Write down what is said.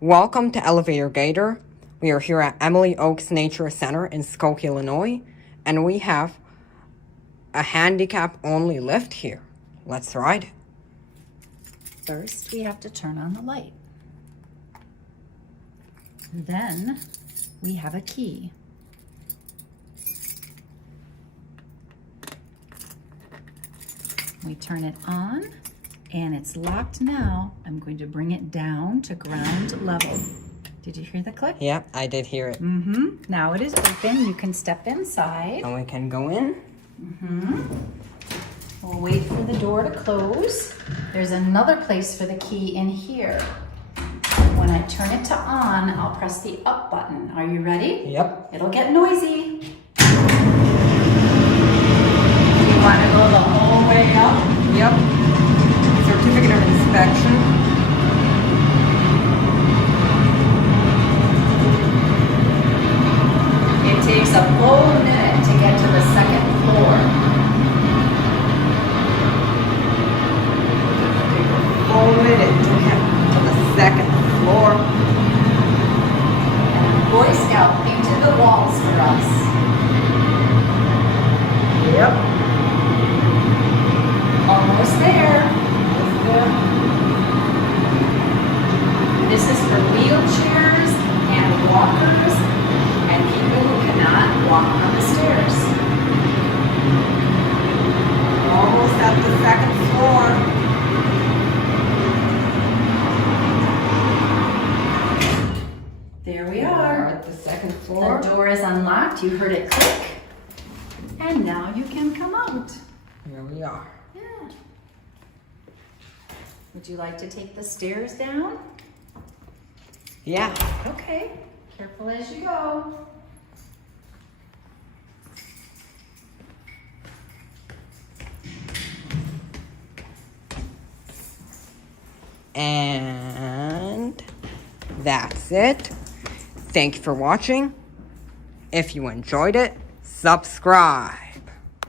Welcome to Elevator Gator. We are here at Emily Oaks Nature Center in Skokie, Illinois, and we have a handicap-only lift here. Let's ride it. First, we have to turn on the light. Then, we have a key. We turn it on, and it's locked now. I'm going to bring it down to ground level. Did you hear the click? Yep, I did hear it. Now it is open. You can step inside. And we can go in. We'll wait for the door to close. There's another place for the key in here. When I turn it to on, I'll press the up button. Are you ready? Yep. It'll get noisy. You want to go the whole way up? Yep. Certificate of inspection. It takes a full minute to get to the second floor. Full minute to get to the second floor. And a Boy Scout painted the walls for us. Yep. Almost there. This is for wheelchairs and walkers and people who cannot walk on the stairs. Almost at the second floor. There we We're are. at the second floor. The door is unlocked. You heard it click. And now you can come out. Here we are. Yeah. Would you like to take the stairs down? Yeah. Okay. Careful as you go. And that's it. Thank you for watching. If you enjoyed it, subscribe.